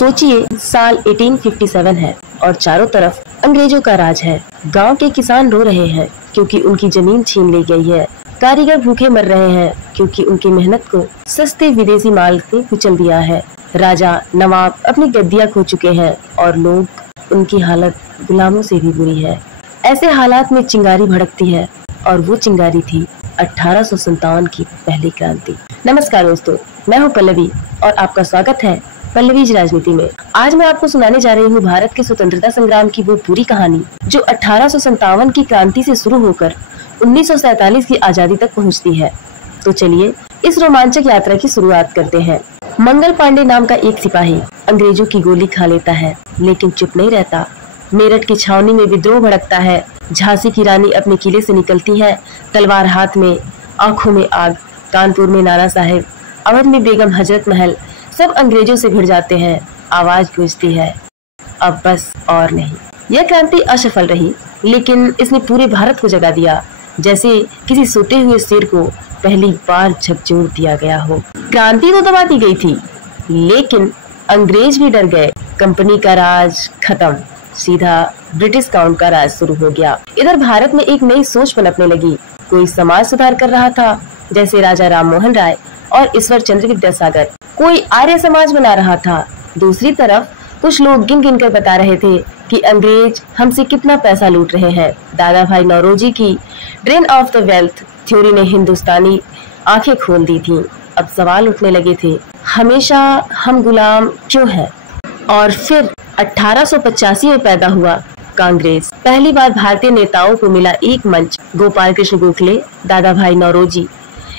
सोचिए, साल 1857 है और चारों तरफ अंग्रेजों का राज है। गांव के किसान रो रहे हैं क्योंकि उनकी जमीन छीन ली गई है। कारीगर भूखे मर रहे हैं क्योंकि उनकी मेहनत को सस्ते विदेशी माल ने कुचल दिया है। राजा नवाब अपनी गद्दियां खो चुके हैं और लोग उनकी हालत गुलामों से भी बुरी है। ऐसे हालात में चिंगारी भड़कती है और वो चिंगारी थी 1857 की पहली क्रांति। नमस्कार दोस्तों, मैं हूँ पल्लवी और आपका स्वागत है पल्लवीज राजनीति में। आज मैं आपको सुनाने जा रही हूँ भारत के स्वतंत्रता संग्राम की वो पूरी कहानी जो 1857 की क्रांति से शुरू होकर 1947 की आजादी तक पहुँचती है। तो चलिए इस रोमांचक यात्रा की शुरुआत करते हैं। मंगल पांडे नाम का एक सिपाही अंग्रेजों की गोली खा लेता है, लेकिन चुप नहीं रहता। मेरठ की छावनी में विद्रोह भड़कता है। झांसी की रानी अपने किले से निकलती है, तलवार हाथ में, आंखों में आग। कानपुर में नाना साहेब, अवध में बेगम हजरत महल, सब अंग्रेजों से भिड़ जाते हैं। आवाज गूंजती है, अब बस और नहीं। यह क्रांति असफल रही, लेकिन इसने पूरे भारत को जगा दिया, जैसे किसी सोते हुए शेर को पहली बार झकझोर दिया गया हो। क्रांति तो दबा दी गई थी, लेकिन अंग्रेज भी डर गए। कंपनी का राज खत्म, सीधा ब्रिटिश काउंट का राज शुरू हो गया। इधर भारत में एक नई सोच पनपने लगी। कोई समाज सुधार कर रहा था, जैसे राजा राम मोहन राय और ईश्वर चंद्र विद्यासागर। कोई आर्य समाज बना रहा था। दूसरी तरफ कुछ लोग गिन गिन कर बता रहे थे कि अंग्रेज हमसे कितना पैसा लूट रहे हैं। दादा भाई नौरोजी की drain of the wealth theory ने हिंदुस्तानी आंखें खोल दी थी। अब सवाल उठने लगे थे, हमेशा हम गुलाम क्यों हैं? और फिर 1885 में पैदा हुआ कांग्रेस। पहली बार भारतीय नेताओं को मिला एक मंच। गोपाल कृष्ण गोखले, दादा भाई नौरोजी,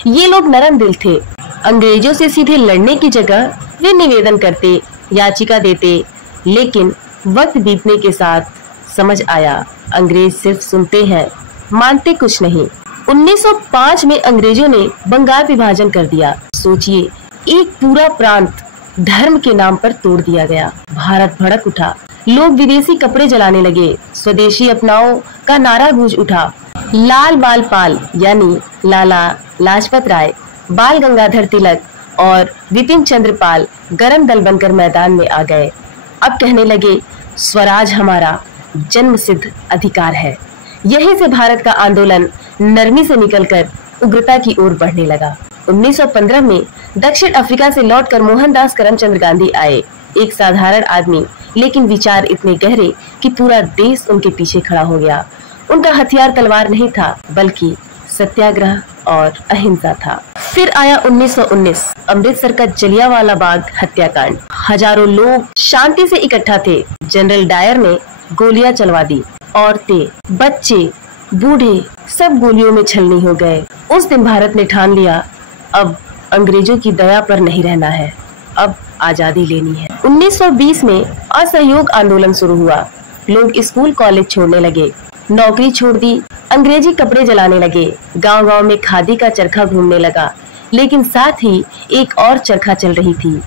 ये लोग नरम दिल थे। अंग्रेजों से सीधे लड़ने की जगह वे निवेदन करते, याचिका देते, लेकिन वक्त बीतने के साथ समझ आया अंग्रेज सिर्फ सुनते हैं, मानते कुछ नहीं। 1905 में अंग्रेजों ने बंगाल विभाजन कर दिया। सोचिए, एक पूरा प्रांत धर्म के नाम पर तोड़ दिया गया। भारत भड़क उठा। लोग विदेशी कपड़े जलाने लगे। स्वदेशी अपनाओ का नारा गूंज उठा। लाल बाल पाल यानी लाला लाजपत राय, बाल गंगाधर तिलक और विपिन चंद्र पाल गरम दल बनकर मैदान में आ गए। अब कहने लगे, स्वराज हमारा जन्म सिद्ध अधिकार है। यहीं से भारत का आंदोलन नरमी से निकलकर उग्रता की ओर बढ़ने लगा। 1915 में दक्षिण अफ्रीका से लौटकर मोहनदास करमचंद गांधी आए। एक साधारण आदमी, लेकिन विचार इतने गहरे कि पूरा देश उनके पीछे खड़ा हो गया। उनका हथियार तलवार नहीं था, बल्कि सत्याग्रह और अहिंसा था। फिर आया 1919, अमृतसर का जलियांवाला बाग हत्याकांड। हजारों लोग शांति से इकट्ठा थे। जनरल डायर ने गोलियां चलवा दी। औरतें, बच्चे, बूढ़े सब गोलियों में छलनी हो गए। उस दिन भारत ने ठान लिया, अब अंग्रेजों की दया पर नहीं रहना है, अब आजादी लेनी है। 1920 में असहयोग आंदोलन शुरू हुआ। लोग स्कूल कॉलेज छोड़ने लगे, नौकरी छोड़ दी, अंग्रेजी कपड़े जलाने लगे। गांव-गांव में खादी का चरखा घूमने लगा, लेकिन साथ ही एक और चरखा चल रही थी,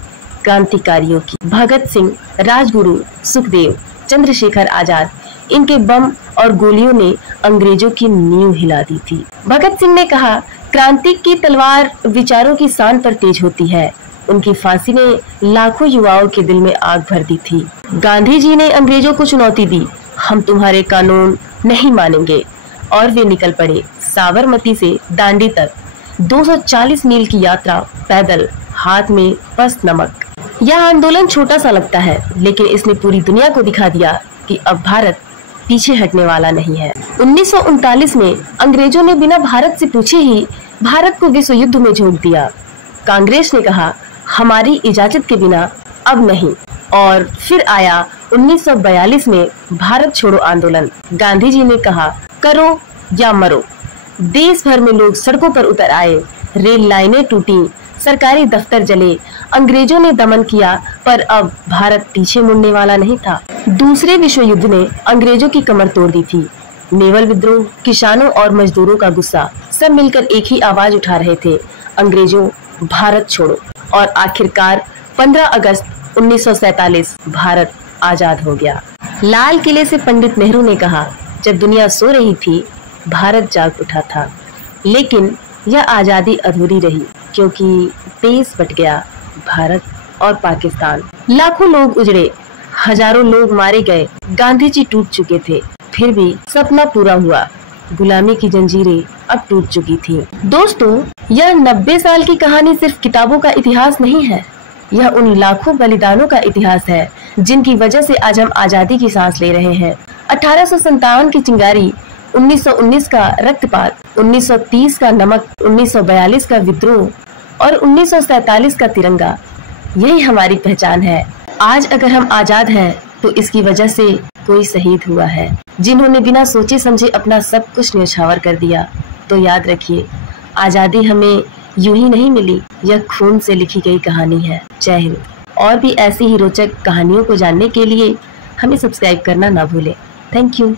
क्रांतिकारियों की। भगत सिंह, राजगुरु, सुखदेव, चंद्रशेखर आजाद, इनके बम और गोलियों ने अंग्रेजों की नींव हिला दी थी। भगत सिंह ने कहा, क्रांति की तलवार विचारों की शान पर तेज होती है। उनकी फांसी ने लाखों युवाओं के दिल में आग भर दी थी। गांधी जी ने अंग्रेजों को चुनौती दी, हम तुम्हारे कानून नहीं मानेंगे, और वे निकल पड़े। साबरमती से दांडी तक 240 मील की यात्रा पैदल, हाथ में बस नमक। यह आंदोलन छोटा सा लगता है, लेकिन इसने पूरी दुनिया को दिखा दिया कि अब भारत पीछे हटने वाला नहीं है। 1939 में अंग्रेजों ने बिना भारत से पूछे ही भारत को विश्व युद्ध में झोंक दिया। कांग्रेस ने कहा, हमारी इजाजत के बिना अब नहीं। और फिर आया 1942 में भारत छोड़ो आंदोलन। गांधी जी ने कहा, करो या मरो। देश भर में लोग सड़कों पर उतर आए। रेल लाइनें टूटी, सरकारी दफ्तर जले। अंग्रेजों ने दमन किया, पर अब भारत पीछे मुड़ने वाला नहीं था। दूसरे विश्व युद्ध ने अंग्रेजों की कमर तोड़ दी थी। नेवल विद्रोह, किसानों और मजदूरों का गुस्सा, सब मिलकर एक ही आवाज उठा रहे थे, अंग्रेजों भारत छोड़ो। और आखिरकार 15 अगस्त 1947 भारत आजाद हो गया। लाल किले से पंडित नेहरू ने कहा, जब दुनिया सो रही थी भारत जाग उठा था। लेकिन यह आजादी अधूरी रही, क्योंकि देश बट गया, भारत और पाकिस्तान। लाखों लोग उजड़े, हजारों लोग मारे गए, गांधी जी टूट चुके थे, फिर भी सपना पूरा हुआ। गुलामी की जंजीरें अब टूट चुकी थी। दोस्तों, यह 90 साल की कहानी सिर्फ किताबों का इतिहास नहीं है, यह उन लाखों बलिदानों का इतिहास है जिनकी वजह से आज हम आजादी की सांस ले रहे हैं। 1857 की चिंगारी, 1919 का रक्तपात, 1930 का नमक, 1942 का विद्रोह और 1947 का तिरंगा, यही हमारी पहचान है। आज अगर हम आजाद हैं तो इसकी वजह से कोई शहीद हुआ है, जिन्होंने बिना सोचे समझे अपना सब कुछ न्यौछावर कर दिया। तो याद रखिए, आजादी हमें यूं ही नहीं मिली, यह खून से लिखी गई कहानी है। जय हिंद। और भी ऐसी ही रोचक कहानियों को जानने के लिए हमें सब्सक्राइब करना ना भूलें। Thank you.